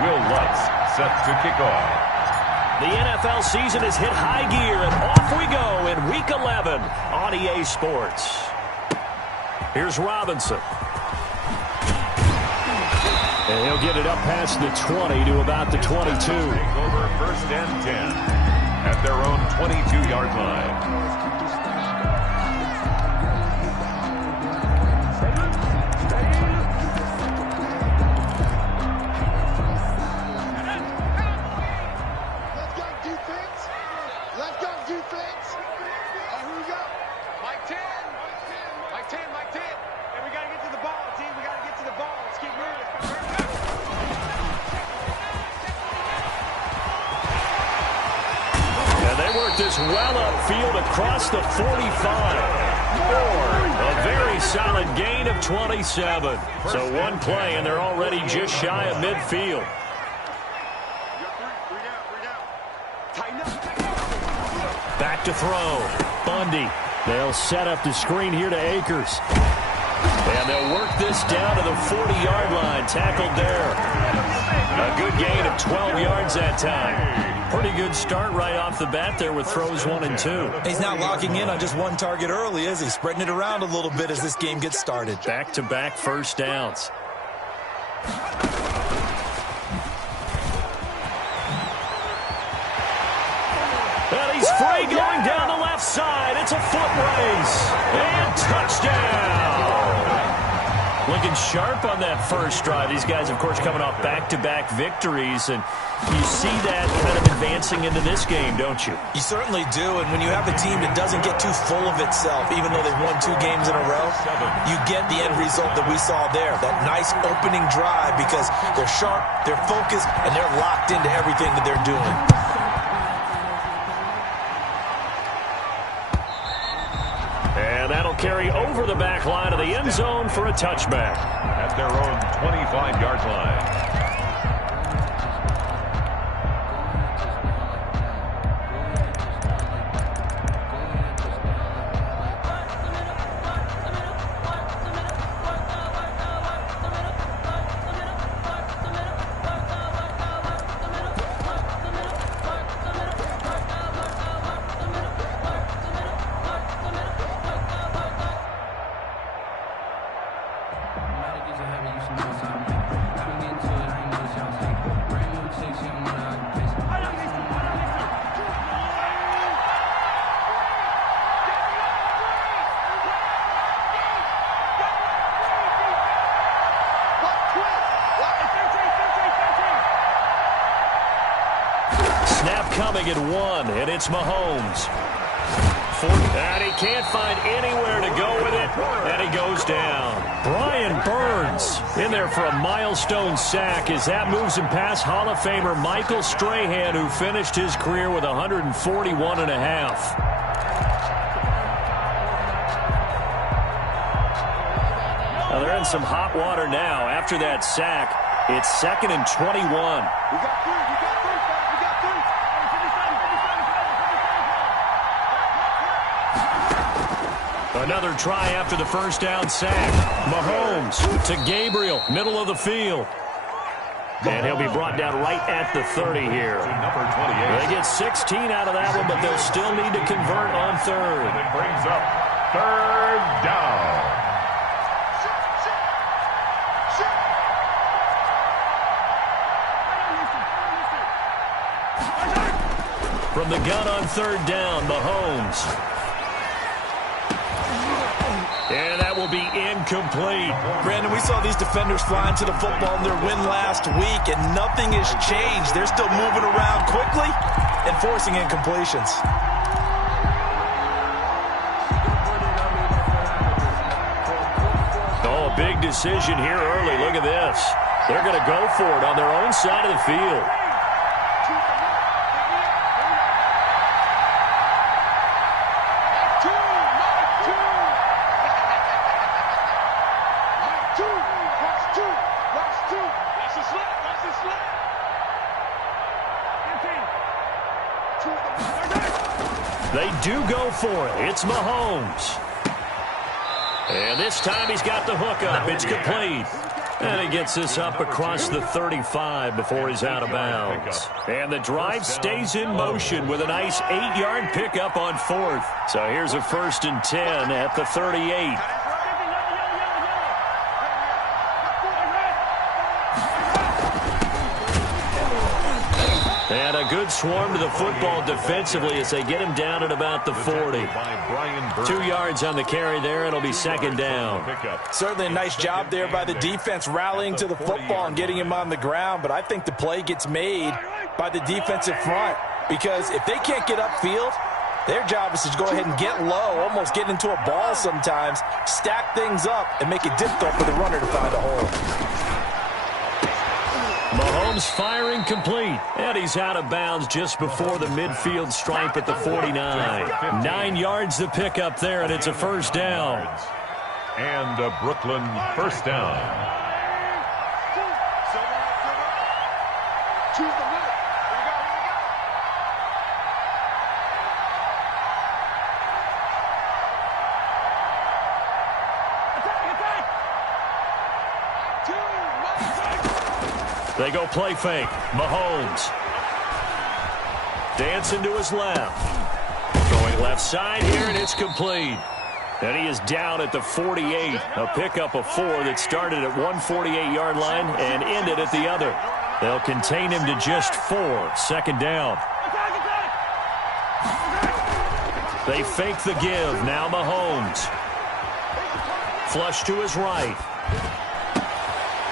Will Lutz set to kick off. The NFL season has hit high gear, and off we go in Week 11 on EA Sports. Here's Robinson. And he'll get it up past the 20 to about the 22. Take over 1st and 10 at their own 22-yard line. This well upfield across the 45. A very solid gain of 27. So one play, and they're already just shy of midfield. Back to throw. Bundy. They'll set up the screen here to Akers. And they'll work this down to the 40-yard line. Tackled there. A good gain of 12 yards that time. Pretty good start right off the bat there with throws 1 and 2. He's not locking in on just one target early, is he? Spreading it around a little bit as this game gets started. Back-to-back first downs. And he's free going down the left side. It's a foot race. And touchdown. Looking sharp on that first drive. These guys, of course, coming off back-to-back victories, and you see that kind of advancing into this game, don't you? You certainly do, and when you have a team that doesn't get too full of itself, even though they've won 2 games in a row, you get the end result that we saw there, that nice opening drive, because they're sharp, they're focused, and they're locked into everything that they're doing. And that'll carry over the back line of the end zone for a touchback. At their own 25-yard line. Coming at 1, and it's Mahomes. And he can't find anywhere to go with it, and he goes down. Brian Burns in there for a milestone sack as that moves him past Hall of Famer Michael Strahan, who finished his career with 141 and a half. Now they're in some hot water now. After that sack, it's 2nd and 21. Another try after the first down sack. Mahomes to Gabriel, middle of the field. And he'll be brought down right at the 30 here. Number 28. They get 16 out of that one, but they'll still need to convert on 3rd. And it brings up 3rd down. From the gun on 3rd down, Mahomes. And that will be incomplete. Brandon, we saw these defenders flying to the football in their win last week, and nothing has changed. They're still moving around quickly and forcing incompletions. Oh, a big decision here early. Look at this. They're going to go for it on their own side of the field. They do go for it. It's Mahomes. And this time he's got the hook up. It's complete. And he gets this up across the 35 before he's out of bounds. And the drive stays in motion with a nice 8-yard pickup on 4th. So here's a 1st and 10 at the 38. And a good swarm to the football defensively as they get him down at about the 40. 2 yards on the carry there. It'll be 2nd down. Certainly a nice job there by the defense rallying to the football and getting him on the ground. But I think the play gets made by the defensive front because if they can't get upfield, their job is to go ahead and get low, almost get into a ball sometimes, stack things up, and make it difficult for the runner to find a hole. Mahomes firing complete, and he's out of bounds just before the midfield stripe at the 49. 9 yards to pick up there, and it's a 1st down. And a Brooklyn 1st down. They go play fake. Mahomes. Dancing to his left. Going left side here, and it's complete. And he is down at the 48. A pickup of 4 that started at 148-yard line and ended at the other. They'll contain him to just 4. 2nd down. They fake the give. Now Mahomes. Flush to his right.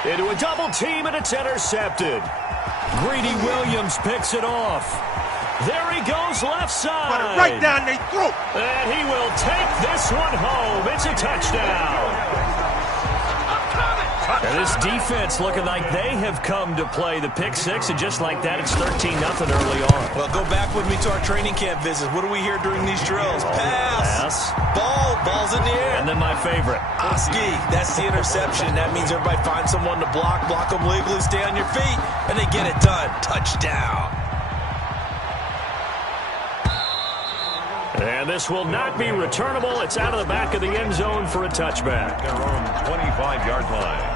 Into a double team, and it's intercepted. Greedy Williams picks it off. There he goes left side. Right down their throat. And he will take this one home. It's a touchdown. And this defense looking like they have come to play the pick 6, and just like that, it's 13-0 early on. Well, go back with me to our training camp visits. What do we hear during these drills? Pass. Ball's in the air. And then my favorite. Oski, that's the interception. That means everybody finds someone to block them legally, stay on your feet, and they get it done. Touchdown. And this will not be returnable. It's out of the back of the end zone for a touchback. Their own 25-yard line.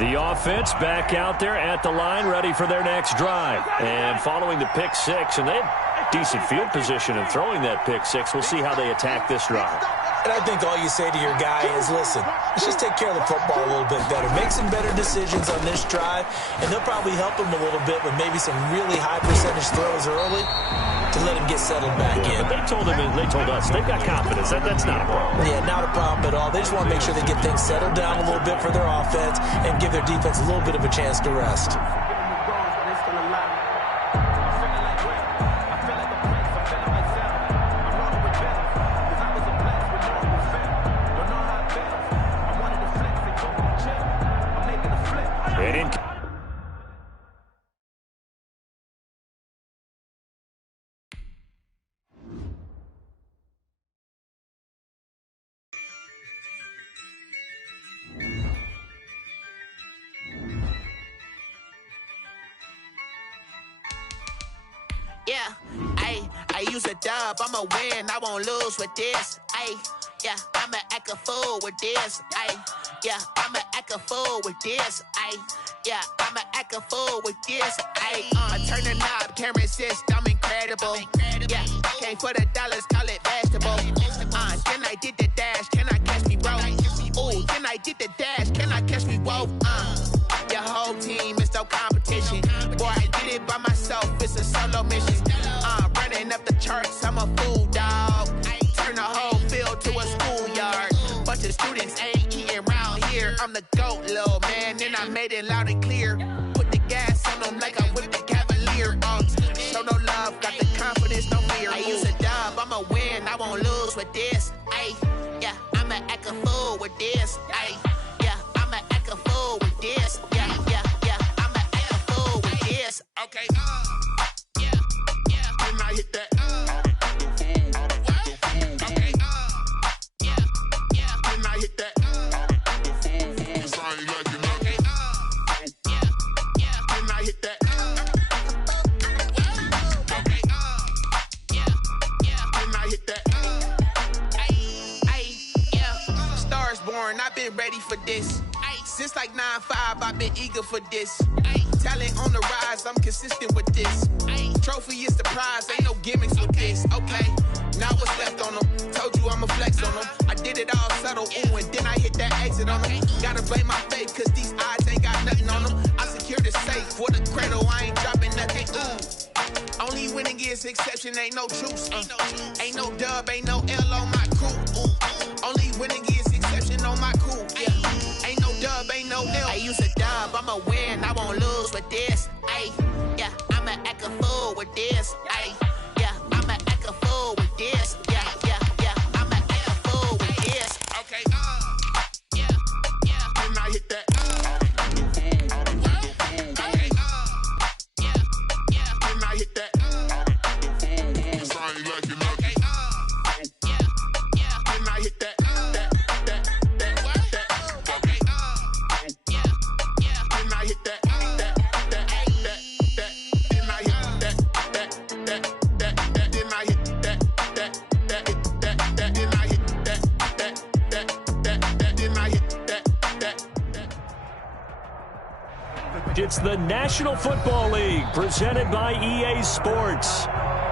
The offense back out there at the line, ready for their next drive. And following the pick 6, and they have decent field position in throwing that pick 6. We'll see how they attack this drive. And I think all you say to your guy is, listen, let's just take care of the football a little bit better. Make some better decisions on this drive, and they'll probably help him a little bit with maybe some really high percentage throws early to let him get settled back in. But they told us, they've got confidence. That's not a problem. Yeah, not a problem at all. They just want to make sure they get things settled down a little bit for their offense and give their defense a little bit of a chance to rest. Yeah, I use a dub, I'ma win, I won't lose with this. Yeah, I'ma act a fool with this. Yeah, I'ma act a fool with this. Yeah, I'ma act a fool with this. I turn the knob, can't resist, I'm incredible. Yeah, came for the dollars, call it vegetable. Then I did the dash, can I catch me, bro? Ooh, then I did the dash, can I catch me, whoa? Your whole team is no competition. Boy, I did it by myself, it's a solo mission. Running up the charts, I'm a fool, dog. Turn the whole field to a schoolyard. Bunch of students ain't eating round here. I'm the GOAT, little man, and I made it loud and clear. Put the gas on them like I'm with the Cavalier. Show no love, got the confidence, no fear. I use a dub, I'ma win, I won't lose with this. Yeah, I'ma act a fool with this. Yeah, I'ma act a fool with this. Yeah, I'ma act a fool with this. Okay, yeah, when I hit that. Okay, yeah, when I hit that. Since like 9-5, I've been eager for this. Ay, talent on the rise, I'm consistent with this. Ay, trophy is the prize, ain't no gimmicks with this. Okay, now what's left on them? Told you I'ma flex on them. I did it all subtle, ooh, and then I hit that exit on them. Gotta blame my faith, cause these odds ain't got nothing on them. I secured the safe for the cradle, I ain't dropping nothing, ooh. Only winning is exception, ain't no truce. Ain't no dub, ain't no L on my crew. Only winning is exception on my crew. Yeah. Ain't no dub, ain't no L. I use a dub, I'ma win, I won't lose with this. Ay, yeah, I'ma act a fool with this. Ay, yeah, I'ma act a fool with this. Yeah, yeah, yeah, I'ma act a fool with this. Okay, yeah, yeah. And I hit that. It's the National Football League presented by EA Sports.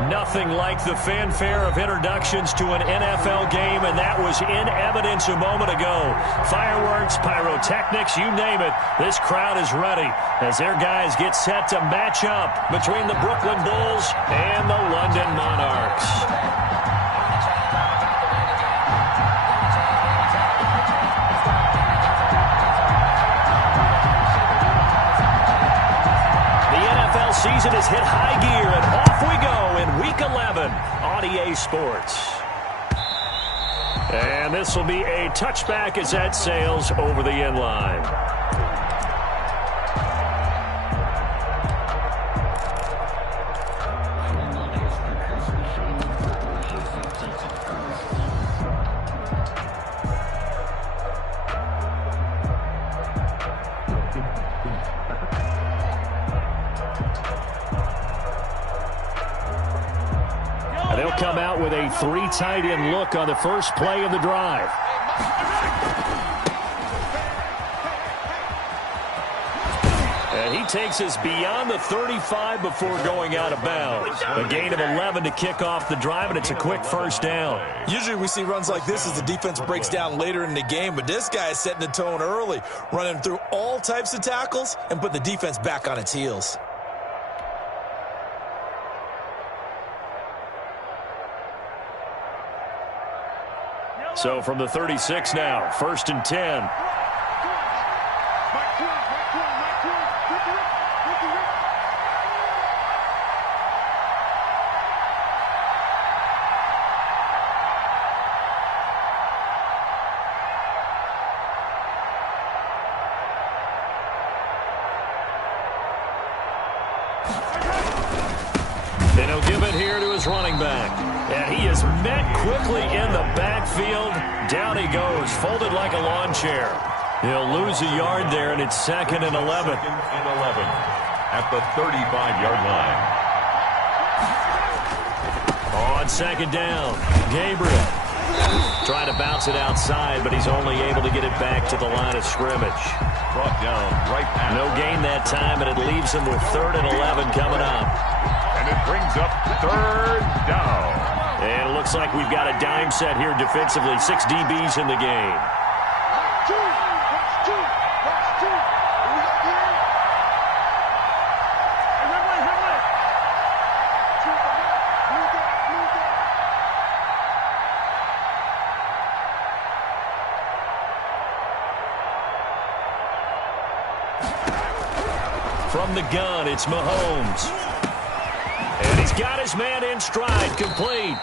Nothing like the fanfare of introductions to an NFL game, and that was in evidence a moment ago. Fireworks, pyrotechnics, you name it. This crowd is ready as their guys get set to match up between the Brooklyn Bulls and the London Monarchs. Season is hit high gear, and off we go in Week 11 on EA Sports. And this will be a touchback as that sails over the end line. They'll come out with a 3 tight end look on the first play of the drive. And he takes us beyond the 35 before going out of bounds. A gain of 11 to kick off the drive, and it's a quick first down. Usually we see runs like this as the defense breaks down later in the game, but this guy is setting the tone early, running through all types of tackles and put the defense back on its heels. So from the 36 now, 1st and 10. And he'll give it here to his running back. And he is met quickly in the backfield. Down he goes, folded like a lawn chair. He'll lose a yard there, and it's 2nd and 11. 2nd and 11 at the 35-yard line. On 2nd down, Gabriel. Trying to bounce it outside, but he's only able to get it back to the line of scrimmage. Brought down right past. No gain that time, and it leaves him with 3rd and 11 coming up. And it brings up 3rd down. And it looks like we've got a dime set here defensively. 6 DBs in the game. From the gun, it's Mahomes. And he's got his man in stride, complete.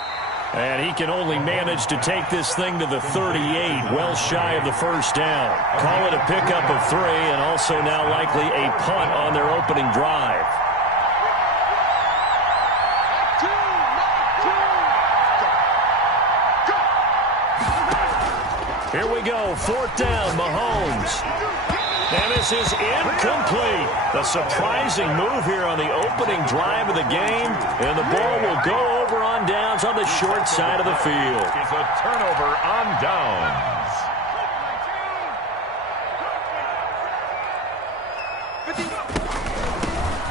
And he can only manage to take this thing to the 38, well shy of the first down. Call it a pickup of 3, and also now likely a punt on their opening drive. Here we go, 4th down, Mahomes. And this is incomplete. A surprising move here on the opening drive of the game. And the ball will go over on downs on the short side of the field. It's a turnover on downs.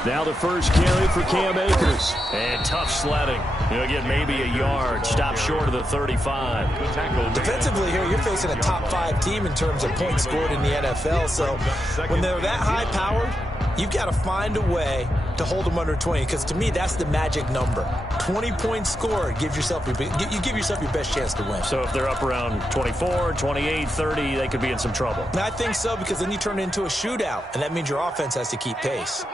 Now the first carry for Cam Akers. And tough sledding. He'll get maybe a yard. Stop short of the 35. Defensively here, you're facing a top 5 team in terms of points scored in the NFL. So when they're that high-powered, you've got to find a way to hold them under 20, because to me, that's the magic number. 20 points scored, you give yourself your best chance to win. So if they're up around 24, 28, 30, they could be in some trouble. And I think so, because then you turn it into a shootout, and that means your offense has to keep pace.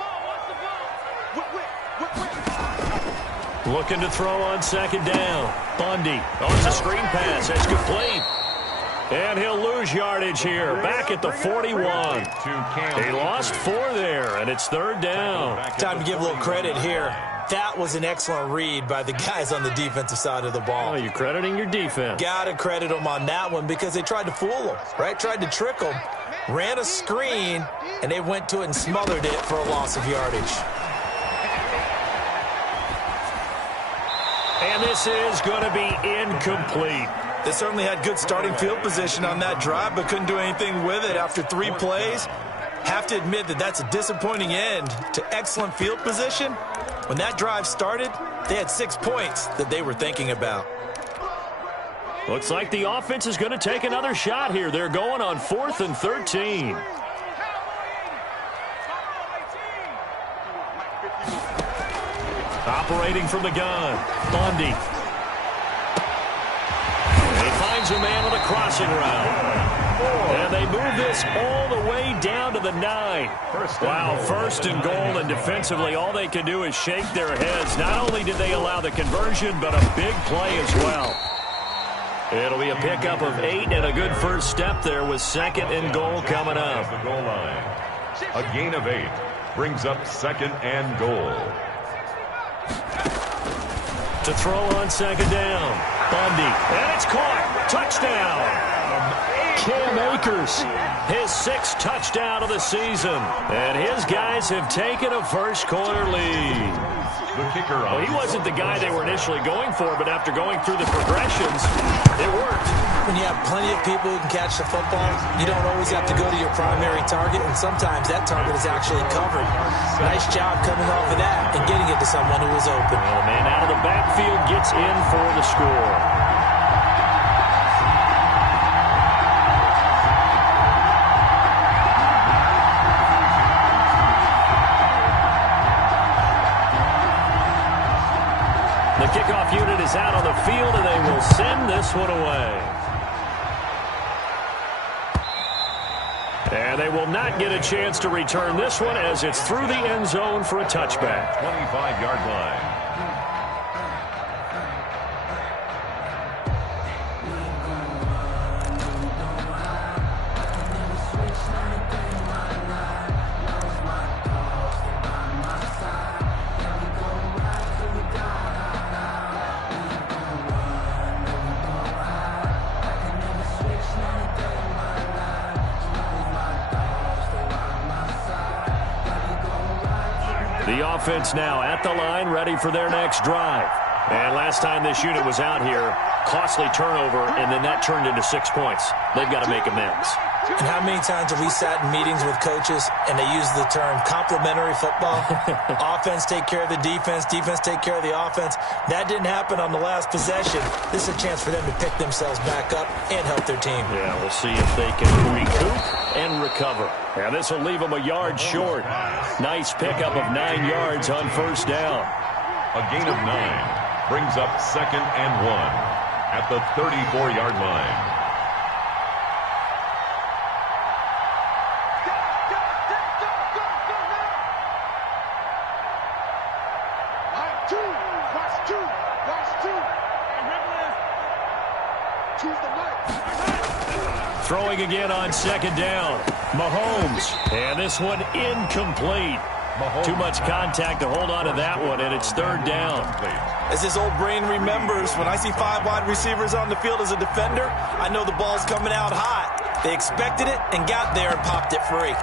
Looking to throw on second down. Bundy. Oh, it's a screen pass. That's complete. And he'll lose yardage here. Back at the 41. He lost 4 there, and it's third down. Time to give a little credit here. That was an excellent read by the guys on the defensive side of the ball. Oh, you're crediting your defense. Got to credit them on that one, because they tried to fool them, right? Tried to trick them. Ran a screen, and they went to it and smothered it for a loss of yardage. And this is going to be incomplete. They certainly had good starting field position on that drive, but couldn't do anything with it after 3 plays. Have to admit that that's a disappointing end to excellent field position. When that drive started, they had 6 points that they were thinking about. Looks like the offense is going to take another shot here. They're going on 4th and 13. Operating from the gun, Bundy. And he finds a man on the crossing route. And they move this all the way down to the 9. Wow, 1st and goal, and defensively all they can do is shake their heads. Not only did they allow the conversion, but a big play as well. It'll be a pickup of 8 and a good first step there with 2nd and goal coming up. The goal line. A gain of 8 brings up 2nd and goal. To throw on second down. Bundy. And it's caught. Touchdown. Cam Akers. His 6th touchdown of the season. And his guys have taken a first-quarter lead. The kicker on. Well, he wasn't the guy they were initially going for, but after going through the progressions, it worked. When you have plenty of people who can catch the football, you don't always have to go to your primary target, and sometimes that target is actually covered. Nice job coming off of that and getting it to someone who was open. Well, the man out of the backfield gets in for the score. The kickoff unit is out on the field, and they will send this one away. And they will not get a chance to return this one as it's through the end zone for a touchback. 25-yard line. The offense now at the line, ready for their next drive. And last time this unit was out here, costly turnover, and then that turned into 6 points. They've got to make amends. And how many times have we sat in meetings with coaches and they use the term complementary football? Offense take care of the defense, defense take care of the offense. That didn't happen on the last possession. This is a chance for them to pick themselves back up and help their team. Yeah, we'll see if they can recoup and recover. And this will leave them a yard short. Nice pickup of 9 yards on first down. A gain of 9 brings up 2nd and 1 at the 34-yard line. Throwing again on second down. Mahomes. And this one incomplete. Too much contact to hold on to that one, and it's third down. As his old brain remembers, when I see 5 wide receivers on the field as a defender, I know the ball's coming out hot. They expected it and got there and popped it free.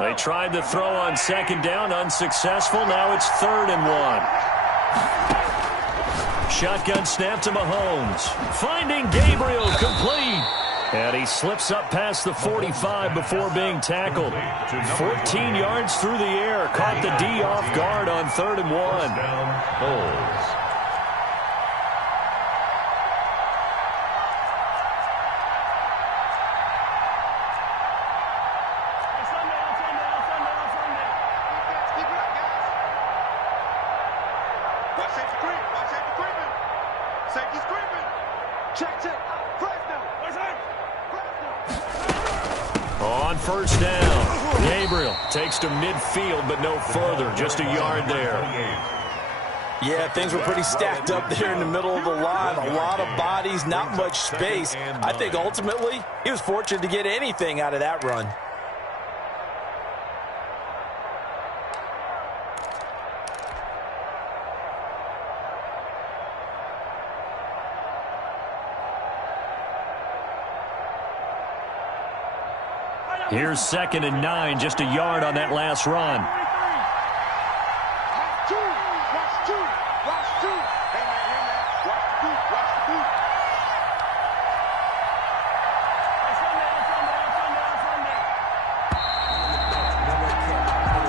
They tried the throw on second down, unsuccessful. Now it's 3rd and 1. Shotgun snap to Mahomes. Finding Gabriel, complete. And he slips up past the 45 before being tackled. 14 yards through the air. Caught the D off guard on 3rd and 1. Bulls. On 1st down, Gabriel takes to midfield, but no further. Just a yard there. Yeah, things were pretty stacked up there in the middle of the line. A lot of bodies, not much space. I think ultimately he was fortunate to get anything out of that run. Here's 2nd and 9, just a yard on that last run.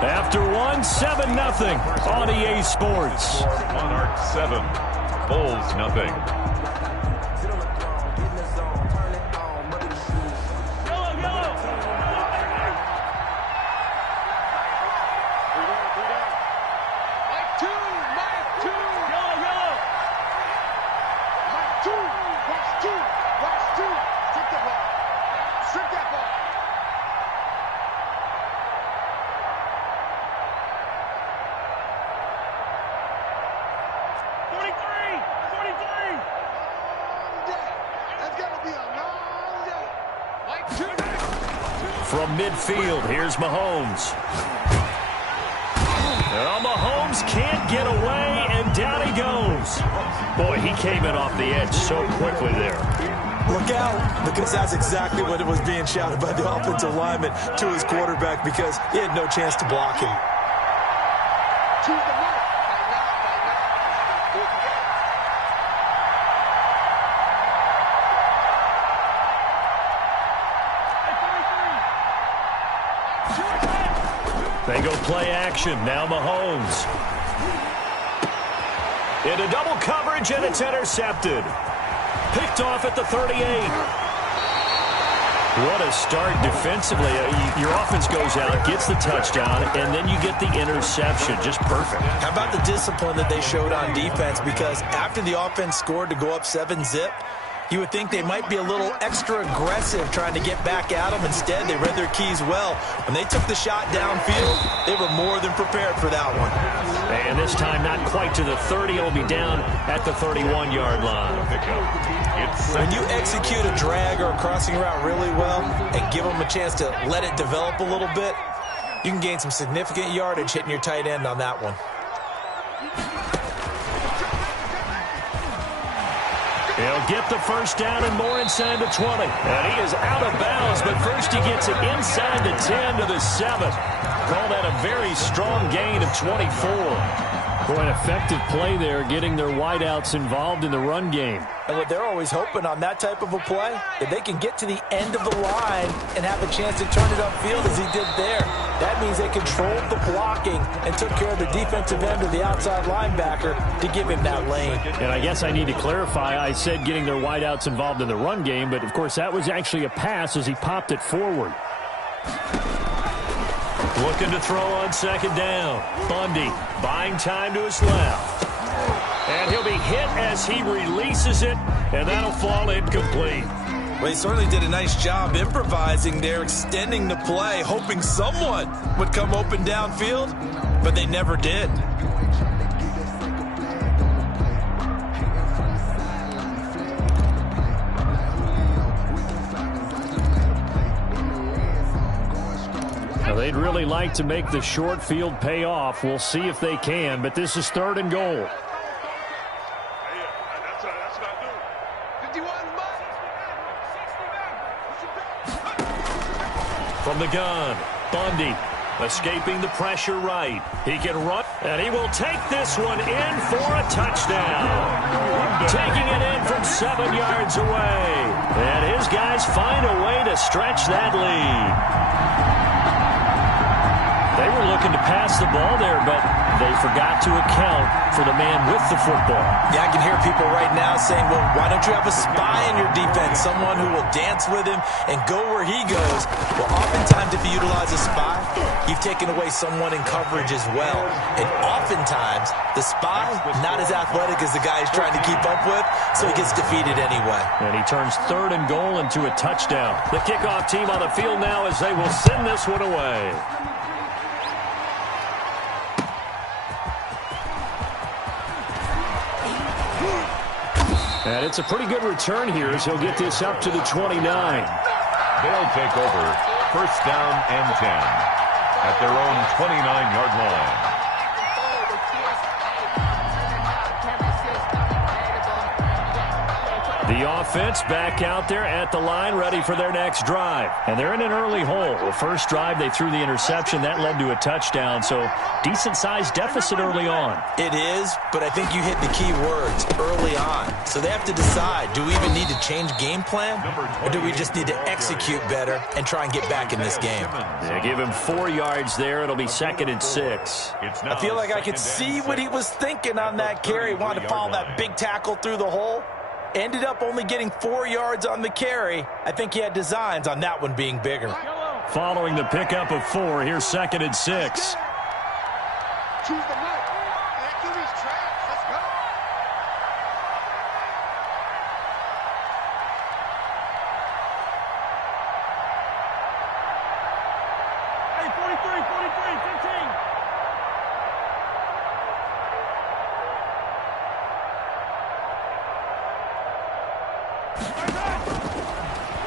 After 1, 7-0 on EA Sports. Monarchs 7, Bulls 0. From midfield, here's Mahomes. Well, Mahomes can't get away, and down he goes. Boy, he came in off the edge so quickly there. Look out, because that's exactly what it was being shouted by the offensive lineman to his quarterback, because he had no chance to block him. They go play action. Now Mahomes. Into double coverage, and it's intercepted. Picked off at the 38. What a start defensively. Your offense goes out, gets the touchdown, and then you get the interception. Just perfect. How about the discipline that they showed on defense? Because after the offense scored to go up 7-zip, you would think they might be a little extra aggressive trying to get back at them. Instead, they read their keys well. When they took the shot downfield, they were more than prepared for that one. And this time, not quite to the 30. It'll be down at the 31-yard line. When you execute a drag or a crossing route really well and give them a chance to let it develop a little bit, you can gain some significant yardage hitting your tight end on that one. He'll get the first down and more inside the 20. And he is out of bounds, but first he gets it inside the 10 to the 7. Call that a very strong gain of 24. Boy, an effective play there, getting their wideouts involved in the run game. And what they're always hoping on that type of a play, if they can get to the end of the line and have a chance to turn it upfield as he did there, that means they controlled the blocking and took care of the defensive end of the outside linebacker to give him that lane. And I guess I need to clarify, I said getting their wideouts involved in the run game, but of course that was actually a pass as he popped it forward. Looking to throw on second down. Bundy buying time to his left. And he'll be hit as he releases it, and that'll fall incomplete. Well, he certainly did a nice job improvising there, extending the play, hoping someone would come open downfield, but they never did. Now, they'd really like to make the short field pay off. We'll see if they can, but this is 3rd and goal. From the gun, Bundy Escaping the pressure right. He can run, and he will take this one in for a touchdown. Taking it in from 7 yards away. And his guys find a way to stretch that lead. They were looking to pass the ball there, but they forgot to account for the man with the football. Yeah, I can hear people right now saying, well, why don't you have a spy in your defense, someone who will dance with him and go where he goes? Well, oftentimes if you utilize a spy, you've taken away someone in coverage as well. And oftentimes, the spy, not as athletic as the guy he's trying to keep up with, so he gets defeated anyway. And he turns 3rd and goal into a touchdown. The kickoff team on the field now as they will send this one away. And it's a pretty good return here as he'll get this up to the 29. They'll take over 1st down and 10 at their own 29-yard line. The offense back out there at the line, ready for their next drive. And they're in an early hole. The first drive, they threw the interception. That led to a touchdown, so decent-sized deficit early on. It is, but I think you hit the key words, early on. So they have to decide, do we even need to change game plan, or do we just need to execute better and try and get back in this game? They give him 4 yards there. It'll be 2nd and 6. I feel like I could see what he was thinking on that carry. He wanted to follow that big tackle through the hole. Ended up only getting 4 yards on the carry. I think he had designs on that one being bigger. Following the pickup of 4, here's 2nd and 6. Choose the mic. After these tracks, let's go. Hey, 43, 15.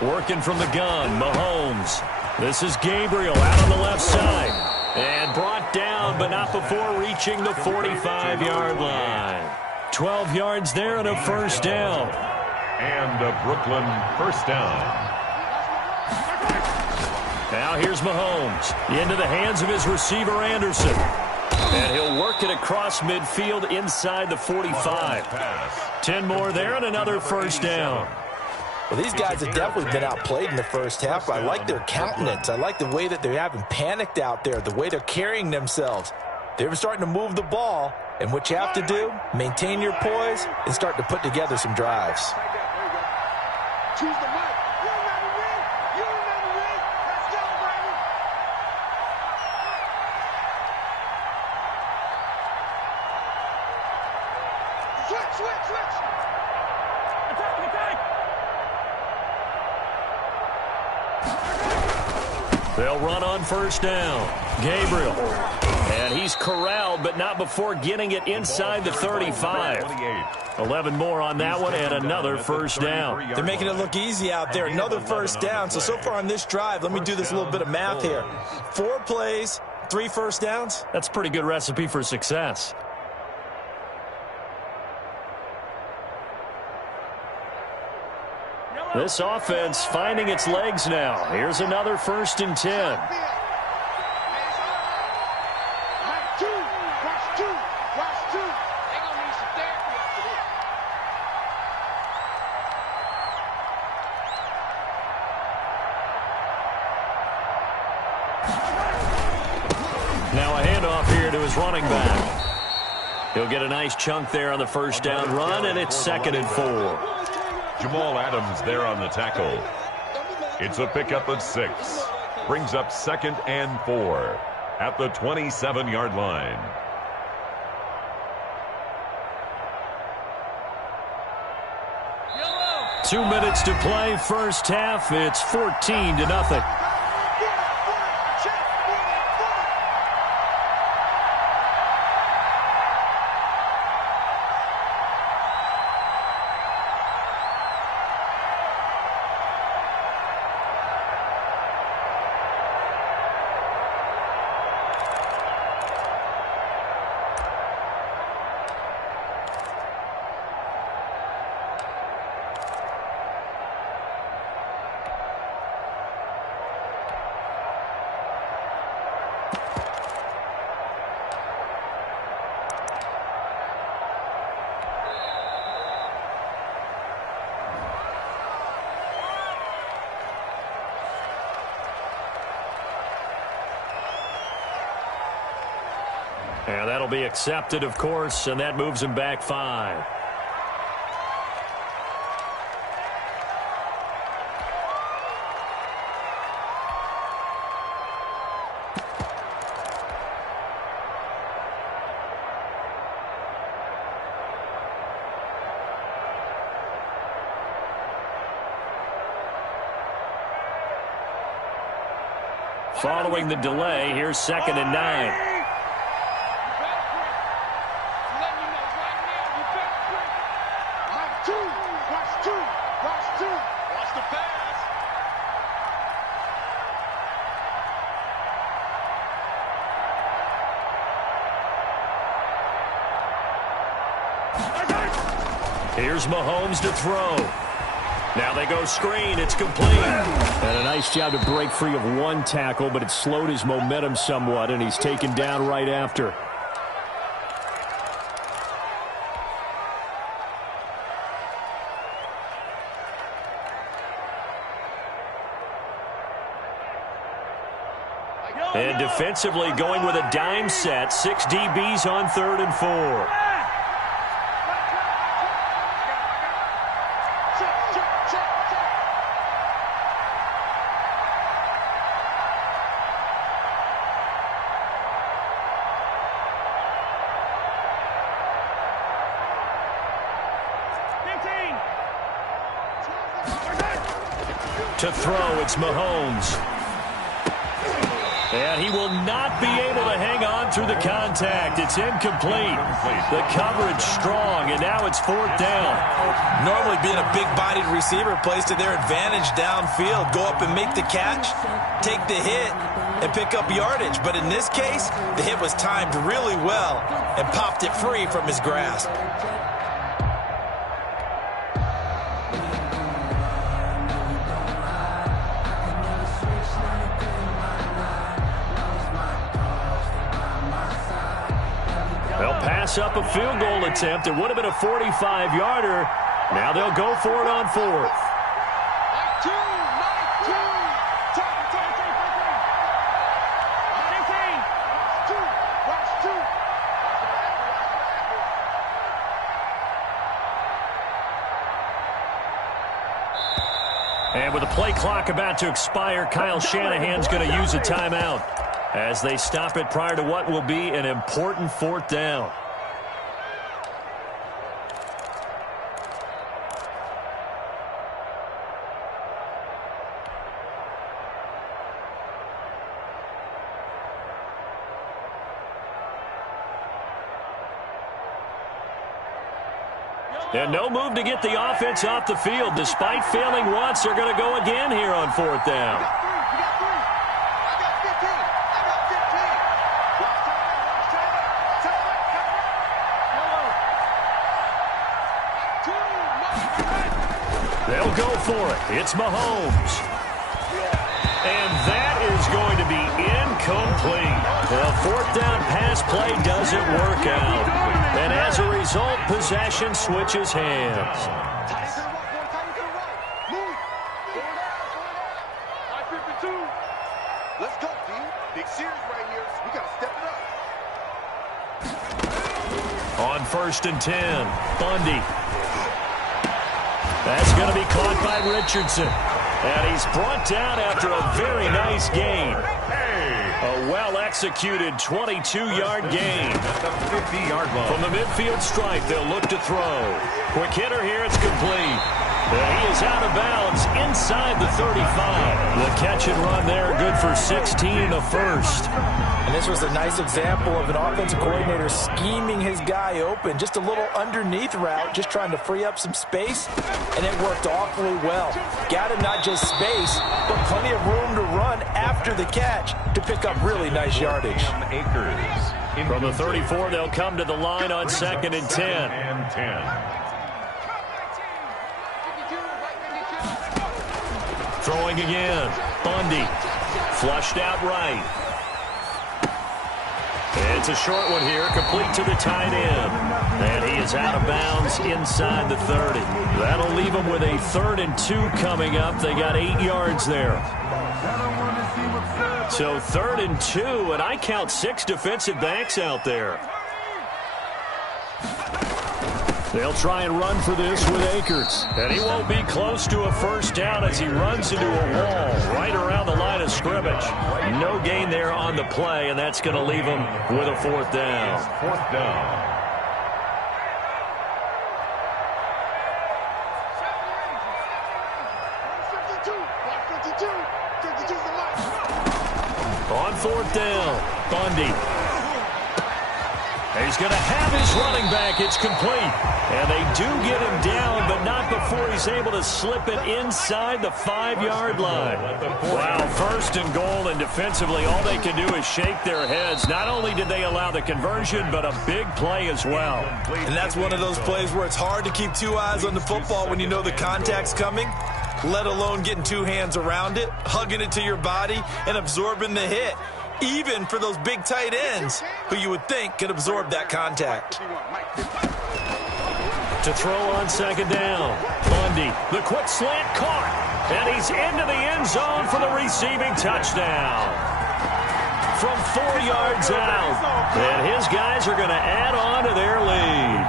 Working from the gun, Mahomes. This is Gabriel out on the left side. And brought down, but not before reaching the 45-yard line. 12 yards there and a 1st down. And a Brooklyn 1st down. Now here's Mahomes into the hands of his receiver, Anderson. And he'll work it across midfield inside the 45. 10 more there and another 1st down. Well, these guys have definitely been outplayed in the first half. I like their countenance. I like the way that they haven't panicked out there, the way they're carrying themselves. They're starting to move the ball, and what you have to do, maintain your poise and start to put together some drives. Choose the mic. You remember me? You remember me? Let's go, baby. Switch. Attack. They'll run on 1st down. Gabriel. And he's corralled, but not before getting it inside the 35. 11 more on that one and another 1st down. They're making it look easy out there. Another 1st down. So far on this drive, let me do this little bit of math here. 4 plays, 3 1st downs. That's a pretty good recipe for success. This offense finding its legs now. Here's another 1st and 10. Now a handoff here to his running back. He'll get a nice chunk there on the 1st down run, and it's 2nd and 4. Jamal Adams there on the tackle. It's a pickup of 6. Brings up 2nd and 4 at the 27-yard line. Yellow. 2 minutes to play, first half. It's 14-0. And that'll be accepted, of course, and that moves him back 5. Following the delay, here's 2nd and 9. Here's Mahomes to throw. Now they go screen. It's complete. And a nice job to break free of one tackle, but it slowed his momentum somewhat, and he's taken down right after. And defensively going with a dime set. 6 DBs on 3rd and 4. To throw, it's Mahomes. And he will not be able to hang on through the contact. It's incomplete. The coverage strong, and now it's 4th down. Normally being a big-bodied receiver plays to their advantage downfield. Go up and make the catch, take the hit, and pick up yardage. But in this case, the hit was timed really well and popped it free from his grasp. Up a field goal attempt. It would have been a 45-yarder. Now they'll go for it on 4th. And with the play clock about to expire, Kyle Shanahan's going to use a timeout as they stop it prior to what will be an important 4th down. And no move to get the offense off the field. Despite failing once, they're going to go again here on 4th down. They'll go for it. It's Mahomes. And that is going to be incomplete. The 4th down pass play doesn't work out. And as a result, possession switches hands. Let's go, D. Big series right here. We got to step it up. On 1st and 10, Bundy. That's going to be caught by Richardson. And he's brought down after a very nice gain. A well-executed 22-yard gain. At the 50-yard line. From the midfield stripe, they'll look to throw. Quick hitter here, it's complete. He is out of bounds inside the 35. The catch and run there, good for 16 and a first. And this was a nice example of an offensive coordinator scheming his guy open. Just a little underneath route, just trying to free up some space, and it worked awfully well. Got him not just space, but plenty of room to run after the catch to pick up really nice yardage. From the 34, they'll come to the line on 2nd and 10. Throwing again. Bundy. Flushed out right. It's a short one here, complete to the tight end. And he is out of bounds inside the 30. That'll leave him with a 3rd and 2 coming up. They got 8 yards there. So 3rd and 2, and I count 6 defensive backs out there. They'll try and run for this with Akers. And he won't be close to a first down as he runs into a wall right around the line of scrimmage. No gain there on the play, and that's going to leave him with a 4th down. 4th down. On 4th down, Bundy. He's going to have his running back. It's complete. And they do get him down, but not before he's able to slip it inside the 5-yard line. Wow, 1st and goal, and defensively all they can do is shake their heads. Not only did they allow the conversion, but a big play as well. And that's one of those plays where it's hard to keep 2 eyes on the football when you know the contact's coming, let alone getting 2 hands around it, hugging it to your body, and absorbing the hit. Even for those big tight ends who you would think could absorb that contact. To throw on 2nd down, Bundy, the quick slant caught, and he's into the end zone for the receiving touchdown. From 4 yards out, and his guys are going to add on to their lead.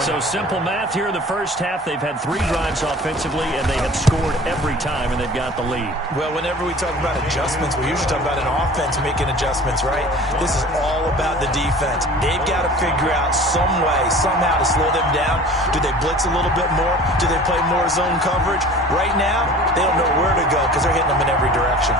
So simple math here in the first half. They've had 3 drives offensively, and they have scored every time, and they've got the lead. Well, whenever we talk about adjustments, we usually talk about an offense making adjustments, right? This is all about the defense. They've got to figure out some way, somehow to slow them down. Do they blitz a little bit more? Do they play more zone coverage? Right now, they don't know where to go because they're hitting them in every direction.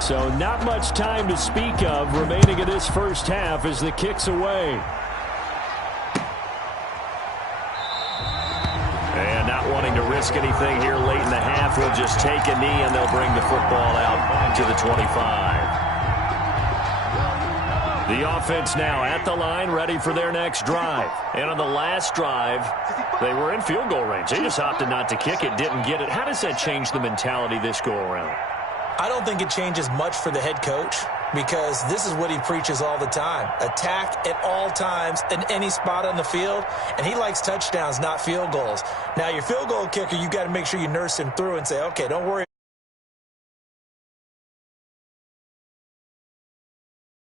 So not much time to speak of remaining in this first half as the kick's away. And not wanting to risk anything here late in the half, will just take a knee and they'll bring the football out to the 25. The offense now at the line, ready for their next drive. And on the last drive, they were in field goal range. They just opted not to kick it, didn't get it. How does that change the mentality this go around? I don't think it changes much for the head coach because this is what he preaches all the time. Attack at all times in any spot on the field, and he likes touchdowns, not field goals. Now, your field goal kicker, you got to make sure you nurse him through and say, okay, don't worry